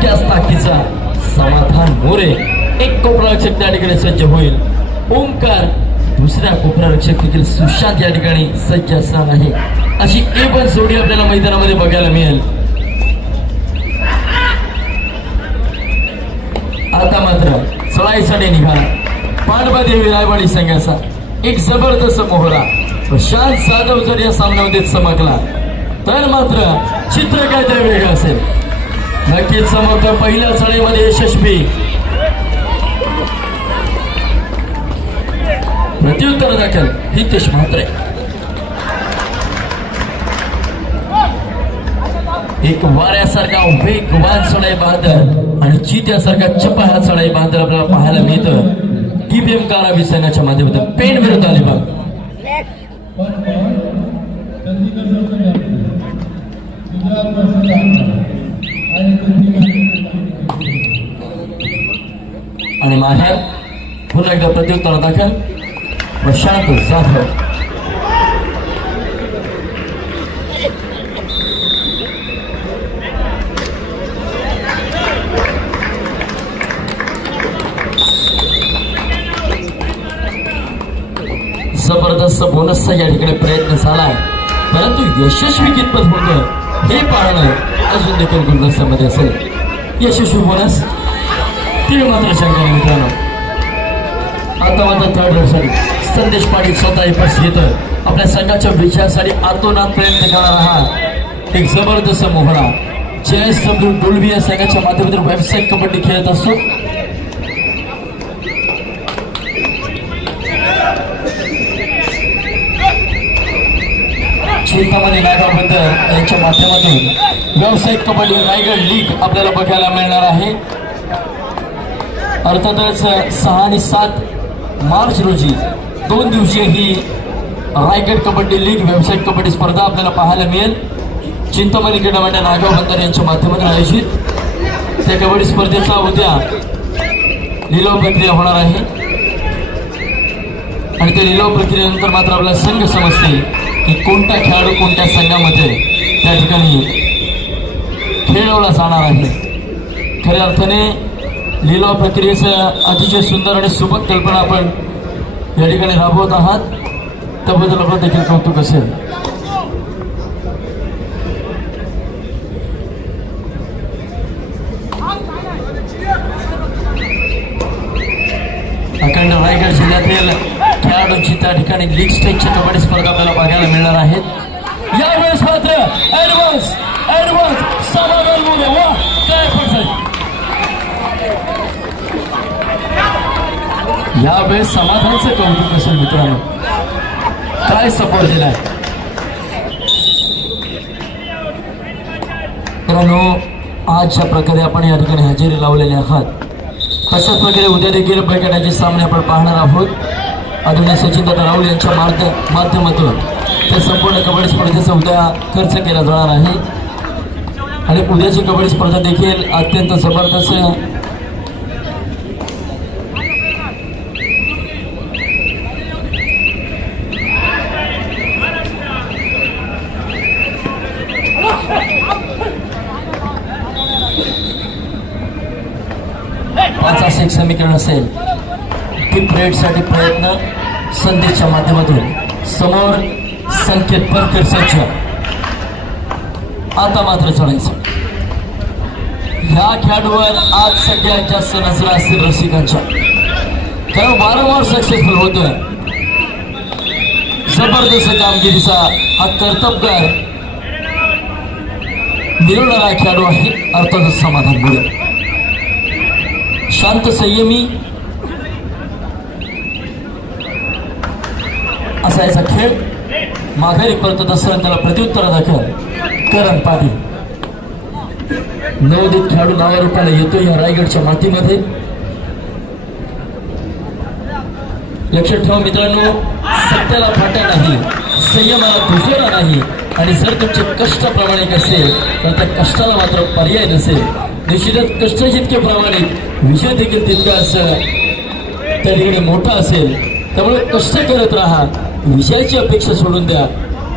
तितक्याच ताकीचा समाधान मोरे. एक कोपरा रक्षक त्या ठिकाणी सज्ज होईल. ओंकार दुसऱ्या कोपरा रक्षक देखील सुशांत या ठिकाणी सज्ज असणार आहे. अशी ए पण जोडी आपल्याला मैदानामध्ये बघायला मिळेल. आता मात्र चढाईसाठी निघाला पांडवादेवी रायवाडी संघाचा एक जबरदस्त मोहरा. प्रशांत जाधव जर या सामन्यामध्ये चमकला तर मात्र चित्र काहीतरी वेगळं असेल? नक्कीच चमकतो पहिल्या चढाईमध्ये यशस्वी. प्रत्युत्तर दाखल हितेश म्हात्रे. एक वाऱ्यासारखा वेगवान चढाई बांधर आणि चित्यासारखा चपळा चढाई बांधर आपल्याला पाहायला मिळतं. टीपीएम कारावी सैन्याच्या माध्यमातून पेन विरुद्ध अलिबाग आणि आहे. पुन्हा एकदा प्रत्युत्तर दाखल. प्रशांत जाधव. जबरदस्त बोनसचा या ठिकाणी प्रयत्न झालाय. परंतु यशस्वी कितपत होतं हे पाहणं अजून देखील गुलदस्त्यामध्ये असेल. यशस्वी बोनस. तीळ मात्र शंका मित्रांनो. आता मात्र थर्ड रनसाठी संदेश पाटील स्वतः एफर्ट्स घेत आपल्या संघाच्या विजयासाठी आतोनात प्रयत्न करणार हा एक जबरदस्त मोहरा. जय समजून डोलवी या संघाच्या माध्यमातून व्यावसायिक कबड्डी खेळत असतो. चिंतामणी नायगावबद्दल यांच्या माध्यमातून व्यावसायिक कबड्डी रायगड लीग आपल्याला बघायला मिळणार आहे. अर्थातच सहा आणि सात मार्च रोजी दोन दिवसीय ही रायगड कबड्डी लीग व्यावसायिक कबड्डी स्पर्धा आपल्याला पाहायला मिळेल. चिंतामणी क्रीडा मंडळ नागाव बंदर यांच्या माध्यमातून आयोजित. त्या कबड्डी स्पर्धेचा उद्या लिलाव प्रक्रिया होणार आहे. आणि त्या लिलाव प्रक्रियेनंतर मात्र आपला संघ समजते की कोणता खेळाडू कोणत्या संघामध्ये त्या ठिकाणी खेळवला जाणार आहे. खऱ्या अर्थाने लिलाव प्रक्रियेचं अतिशय सुंदर आणि सुबक कल्पना आपण या ठिकाणी राबवत आहात. त्याबद्दल आपण देखील कौतुक असेल. अखंड रायगड जिल्ह्यातील खेळाडूंची त्या ठिकाणी लीग स्टेजची कबड्डी स्पर्धा आपल्याला बघायला मिळणार आहेत. यावेळेस मात्र ऍडव्हान्स ऍडव्हान्स समाधान मोरे. वा काय पण यावेळेस समाधानचं कौतुक असेल मित्रांनो? काय सपोर्ट दिलाय? मित्रांनो आज ज्या प्रकारे आपण या ठिकाणी हजेरी लावलेले आहात. तशाच प्रकारे उद्या देखील बैठकाचे सामने आपण पाहणार आहोत. आदरणीय सचिन दादा राहुल यांच्या मार्ग माध्यमातून त्या संपूर्ण कबड्डी स्पर्धेचा उद्या खर्च केला जाणार आहे. आणि उद्याची कबड्डी स्पर्धा देखील अत्यंत जबरदस्त पाच समीकरण असेल. टिप रेडसाठी प्रयत्न संदेशच्या माध्यमातून. समोर संकेत परकर सज्ज आता मात्र चढायचं ह्या खेळाडूवर आज सगळ्यात जास्त नजर असतील रसिकांच्या कारण वारंवार सक्सेसफुल होतोय. जबरदस्त कामगिरीचा हा कर्तबगार मिळवणारा खेळाडू आहे. अर्थातच समाधान मिळेल. शांत संयमी. असा याचा खेळ. माघारी परत दसऱ्यांना त्याला प्रत्युत्तर दाखल करण पाटील नवोदित खेळाडू नावारूपाला येतो या रायगडच्या मातीमध्ये. लक्षात ठेवा मित्रांनो सत्याला फाटा नाही संयमाला दुसरा नाही आणि जर तुमचे कष्ट प्रामाणिक असेल तर त्या कष्टाला मात्र पर्याय नसेल. निश्चितच कष्ट जितके प्रमाणित विषय देखील तितकाच त्या ठिकाणी मोठा असेल. त्यामुळे कष्ट करत राहा. विषयाची अपेक्षा सोडून द्या.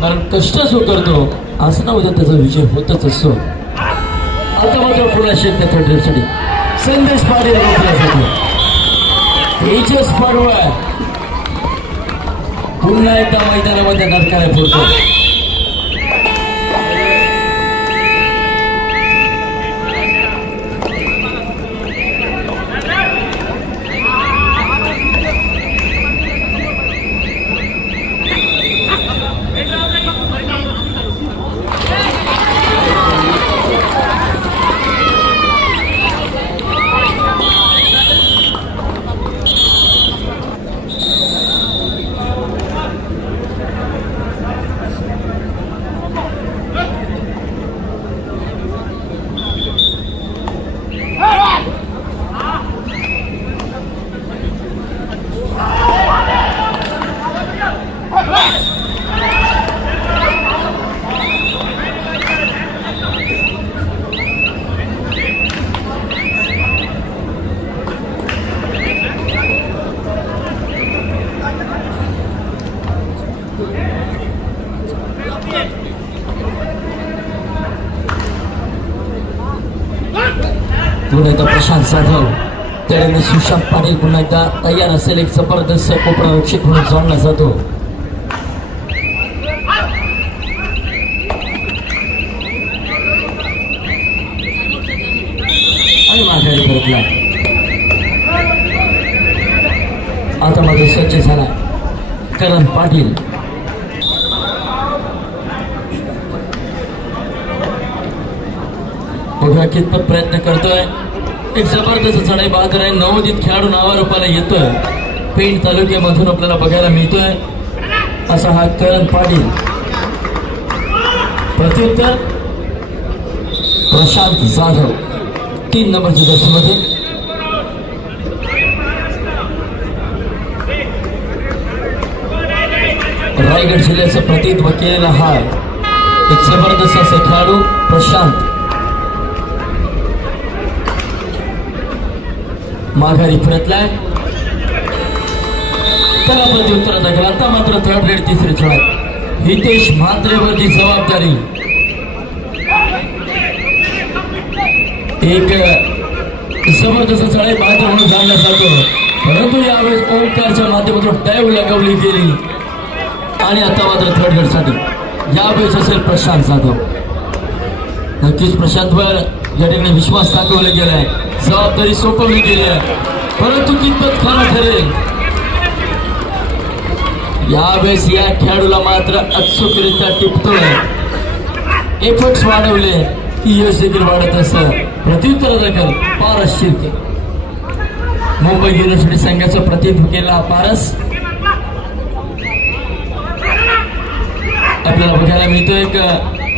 कारण कष्ट जो करतो असं ना उद्या त्याचा विजय होतच असतो. आता मात्र पुन्हा शेतकऱ्या थर्डसाठी संदेश पाटील रोखण्यासाठी तेजस पडवळ पुन्हा एकदा मैदानामध्ये नरकाने पुरतो. पुन्हा एकदा प्रशांत जाधव. त्यानंतर सुशांत पाटील पुन्हा एकदा तयार असेल. एक जबरदस्त कोपरारक्षक म्हणून जोडला जातो. आणि माघारी परतला आता मध्ये स्वच्छ झाला. करण पाटील. बघा कितपत प्रयत्न करतोय. एक जबरदस्त चढाई बहादर आहे नवोदित खेळाडू नावारूपाला येतोय. पेण तालुक्यामधून आपल्याला बघायला मिळतोय. असा हा करण पाटील. प्रत्युत्तर. प्रशांत जाधव. तीन नंबरच्या दर्शमध्ये रायगड जिल्ह्याचं प्रतिनिधित्व केलेला हा एक जबरदस्त असा खेळाडू प्रशांत. माघारी फिरतलाय त्याला प्रत्युत्तर दाखल आता मात्र थर्ड रेड तिसरी खेळात हितेश म्हात्रेवरची जबाबदारी. एक जबरदस्त चढाई मात्र म्हणून जाणला जातो परंतु यावेळेस ओंकारच्या माध्यमातून डायव्ह लगावली गेली. आणि आता मात्र थर्डसाठी. यावेळेस असेल प्रशांत जाधव. नक्कीच प्रशांतवर या ठिकाणी विश्वास दाखवला गेलाय. जबाबदारी सोपवली गेली आहे. परंतु कितपत खरं ठरेल? यावेळेस या खेळाडूला मात्र अचूकरित्या टिपतोय. एफर्ट्स वाढवले. की यश देखील वाढत असं प्रत्युत्तर दाखल पारस शिर्के मुंबई युनिव्हर्सिटी संघाचं प्रतिनिधित्व केला पारस. आपल्याला बघायला मिळतो एक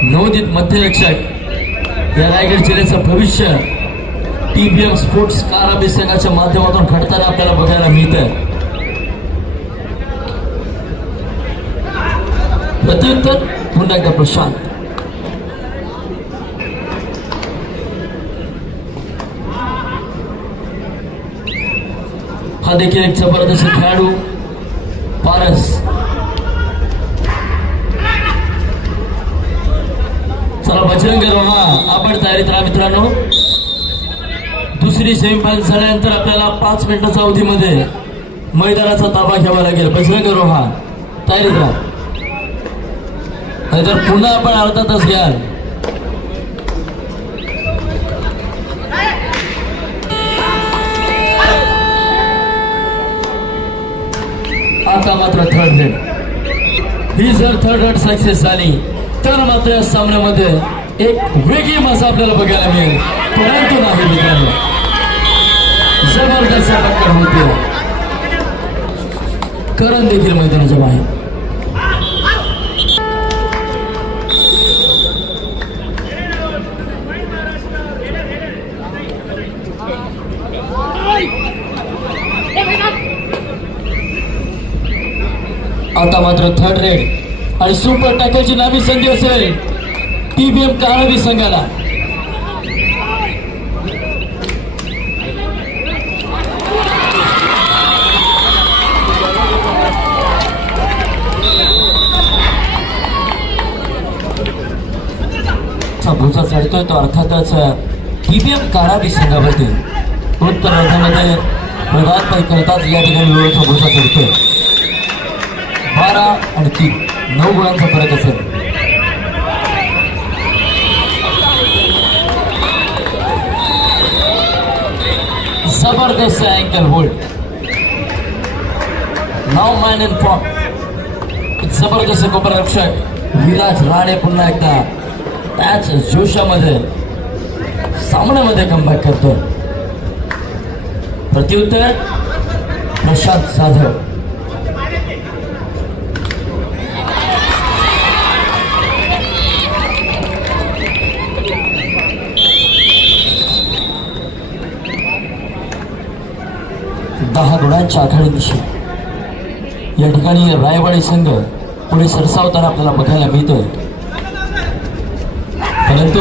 नवोदित मध्यरक्षक या रायगड जिल्ह्याचं भविष्य. टीबीएम स्पोर्ट्स कार अभिषेकाच्या माध्यमातून घडताना आपल्याला बघायला मिळत आहे प्रत्युत्तर पुन्हा एकदा प्रशांत. हा देखील एक जबरदस्त खेळाडू पारस. चला बजरंग आपण तयारीत राहा मित्रांनो. दुसरी सेमीफायनल झाल्यानंतर आपल्याला पाच मिनिटाच्या अवधीमध्ये मैदानाचा ताबा घ्यावा लागेल. बजरंग रोहा तयारीत राहा. नाहीतर पुन्हा आपण अर्धा तास घ्याल. आता मात्र थर्ड रेड ही जर थर्ड रेड सक्सेस झाली तर मात्र या सामन्यामध्ये एक वेगळी मजा आपल्याला बघायला मिळेल. परंतु नाही मित्रांनो. टक्कर करण देखील मैदानाच्या बाहेर. आता मात्र थर्ड रेड आणि सुपर टॅकलची नावी संधी असेल. टीबीएम काळावी संघाला. पुढचा चढतोय तो अर्थातच टीबीएम काराबी संघावरती. उत्तर अर्धामध्ये प्रघातपाई करताच या ठिकाणी लोळचा भुसा चढतोय बारा आणि तीन नऊ गुणांचा फरक असेल. जबरदस्त अँकल होल्ड. नाव मॅन इन फॉर्म. एक जबरदस्त गोपरक्षक विराज राणे पुन्हा एकदा. त्याच जोशामध्ये सामन्यामध्ये कमबॅक करतो प्रत्युत्तर प्रशांत जाधव दहा गुणांच्या आघाडीनिशी. या ठिकाणी रायवाडी संघ पुढे सरसावताना आपल्याला बघायला मिळतोय. परंतु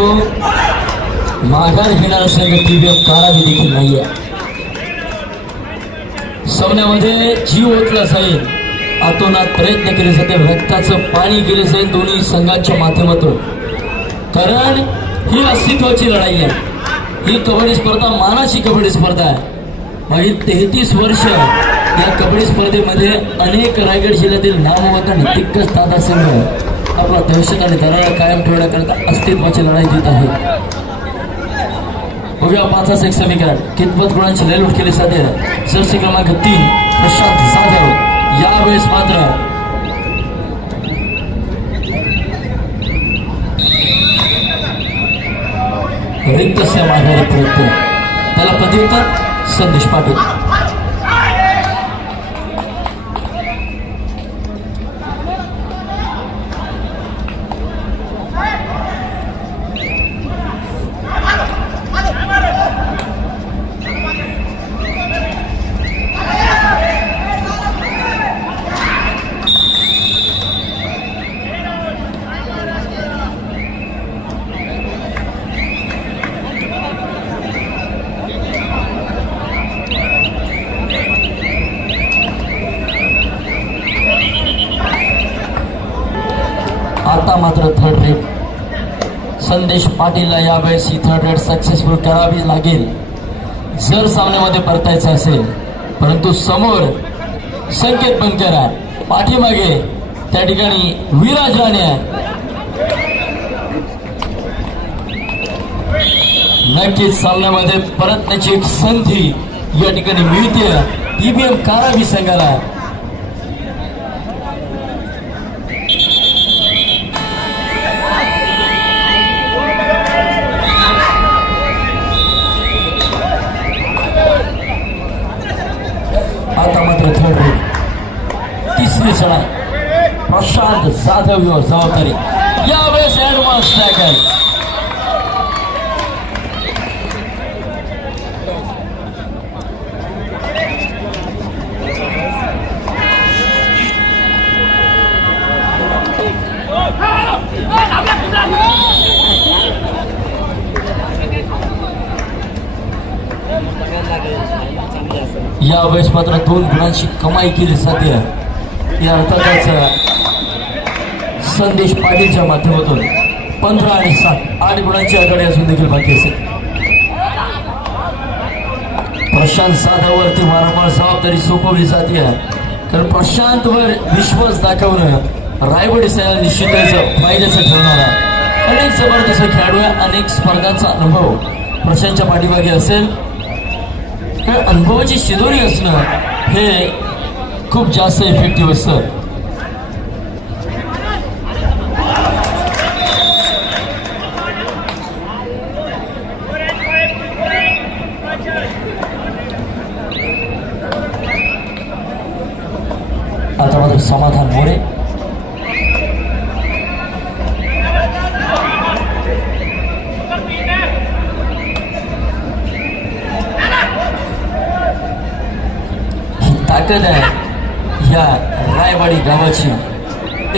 माघार घेणारा संघ दिव्य कारावी देखील नाहीये. सामन्यामध्ये जीव ओतला जाईल आतोनात प्रयत्न केले जाते रक्ताचं पाणी केले जाईल दोन्ही संघाच्या माध्यमातून. कारण ही अस्तित्वाची लढाई आहे. ही कबड्डी स्पर्धा मानाची कबड्डी स्पर्धा आहे. मागील तेहतीस वर्ष या कबड्डी स्पर्धेमध्ये अनेक रायगड जिल्ह्यातील नामवंत दिग्गज दादा संघ आपला दहशत आणि दरारा कायम ठेवण्याकरता अस्तित्वाची लढाई देत आहे. बघूया पाचच एक समीकरण. कितपत गुणांची लयलूट केली जाते जर्सी क्रमांक तीन प्रशांत जाधव. यावेळेस मात्र रिक्त सेवा आधारित प्रयत्न. त्याला प्रत्युत्तर संदेश पाटील मात्र थर्ड रेट संदेश पाटीलला यावेळेस ही थर्ड रेट सक्सेसफुल करावी लागेल. जर सामन्यामध्ये परतायचं असेल परंतु समोर संकेत बनकर आहे पाठीमागे त्या ठिकाणी विराज राणे आहे नक्कीच सामन्यामध्ये परतण्याची एक संधी या ठिकाणी मिळते ईबीएम कारावी संघाला. रेट तिसरी सणा प्रशांत जाधव ह्यो जबाबदारी यावेळेस ऍडव्हान्स टॅकल यावेळेस मात्र दोन गुणांची कमाई केली सध्या या अर्थातच संदेश पाटीलच्या माध्यमातून पंधरा आणि सात आठ गुणांची आघाडी असून देखील बाकी असेल. प्रशांत साधावरती वारंवार जबाबदारी सोपवली जाते तर प्रशांतवर विश्वास दाखवणं रायवडी सैन्याला निश्चितच फायद्याचं ठरणार आहे. अनेक जबरदस्त खेळाडू आहे अनेक स्पर्धांचा अनुभव प्रशांतच्या पाठीमागे असेल. अनुभवाची शिदोरी असणं हे खूप जास्त इफेक्टिव्ह असतं आता मात्र समाधान मोरे ही ताकद आहे या रायवाडी गावाची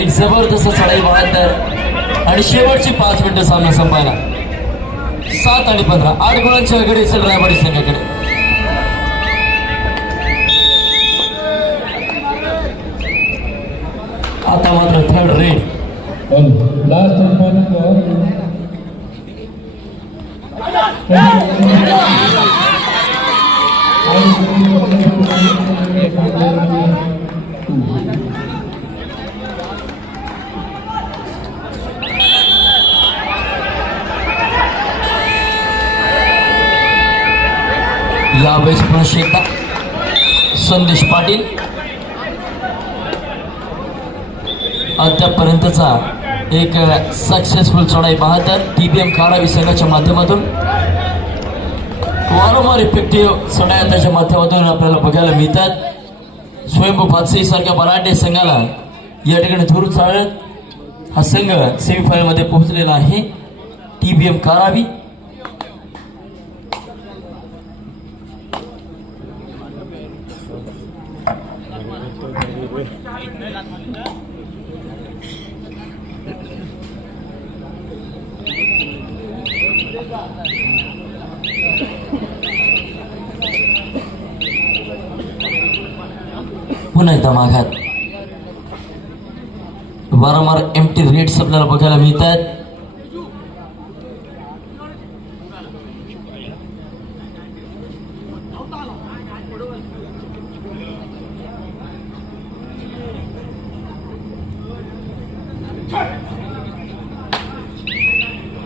एक जबरदस्त चढाई बहात्तर आणि शेवटची पाच मिनिटं सामना संपायला. सात आणि पंधरा. आठ गुणांची आघाडी असेल रायवाडी संघाकडे. आता मात्र थर्ड रेड Well, यावेळेस पुन्हा एकदा. संदेश पाटील. आतापर्यंतचा एक सक्सेसफुल चढाई पाहतात टीबीएम कारावी संघाच्या माध्यमातून. वारंवार इफेक्टिव्ह चढाया त्याच्या माध्यमातून आपल्याला बघायला मिळतात. स्वयंभू भातसी सारख्या मराठी संघाला या ठिकाणी थोर चालत हा संघ सेमीफायनलमध्ये पोहोचलेला आहे. टीबीएम बी एम कारावी. माघात वारंवार एम टी रेट्स आपल्याला बघायला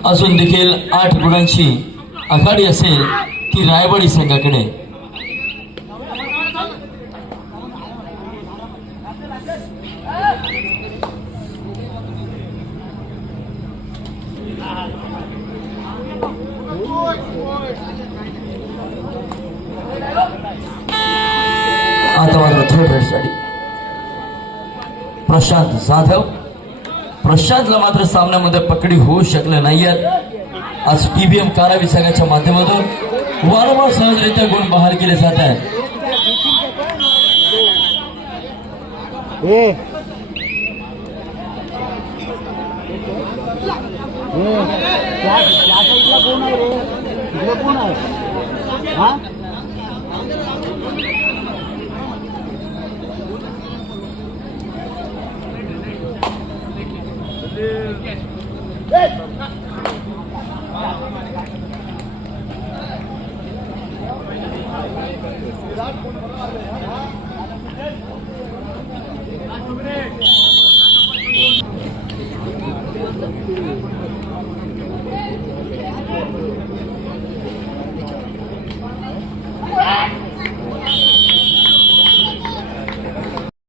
अजून देखील आठ गुणांची आघाडी असेल ती रायवाडी संघाकडे. प्रशांत जाधव प्रशांतला मात्र सामन्यामध्ये पकडी होऊ शकले नाहीयेत. आज पीबीएम कारा विभागाच्या माध्यमातून वारंवार सहजरित्या गुण बहाल केले जात आहेत.